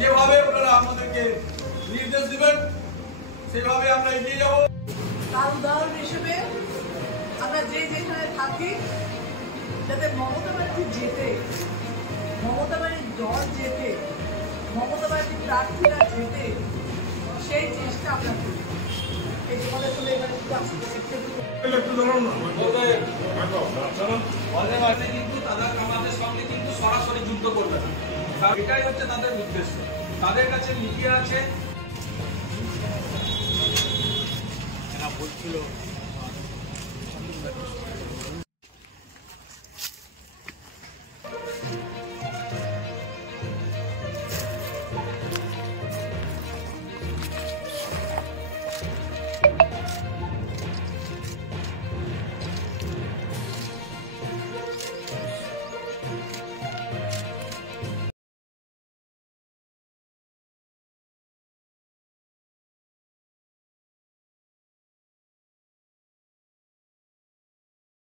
যেভাবে আপনারা আমাদেরকে নির্দেশ দিবেন সেভাবে আমরা এগিয়ে যাব। তার উদাহরণ হিসেবে আমরা যেখানে থাকি যাতে মমতা ব্যানার্জি জেতে, মমতা ব্যানার্জির দল জেতে, মমতা ব্যানার্জির প্রার্থীরা জেতে, সেই চেষ্টা আমরা করি। এই তোমাদের বলে এবারে কিন্তু তাদের আমাদের সঙ্গে কিন্তু সরাসরি যুদ্ধ করবে না, এটাই হচ্ছে তাদের উদ্দেশ্য। তাদের কাছে মিডিয়া আছে, বলছিল